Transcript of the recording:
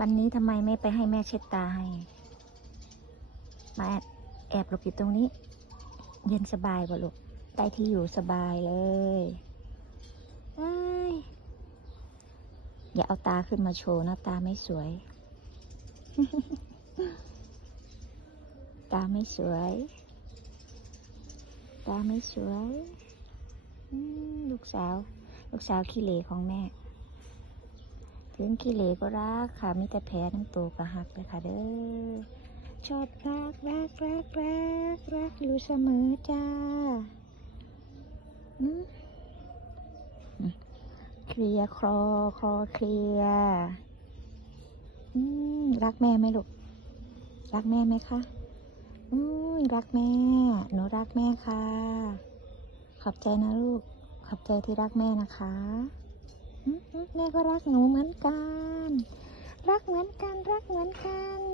วันนี้ทำไมไม่ไปให้แม่เช็ดตาให้มาแอบหลบอยู่ตรงนี้ เย็นสบายบ่ลูกได้ที่อยู่สบายเลยเอ้ยอย่าเอาตาขึ้นมาโชว์นะตาไม่สวย ตาไม่สวย ตาไม่สวย ลูกสาว ลูกสาวขี้เหร่ของแม่ ถึงขี้เหร่ก็รักค่ะมีแต่แผลทั้งตัวกระหักเลยค่ะเด้อชอบรักรักรักรักรักอยู่เสมอจ้าเคลียคลอคลอเคลียรักแม่ไหมลูกรักแม่ไหมคะอืมรักแม่ หนูรักแม่ค่ะ ขอบใจนะลูก ขอบใจที่รักแม่นะคะ แม่ก็รักหนูเหมือนกัน รักเหมือนกัน รักเหมือนกัน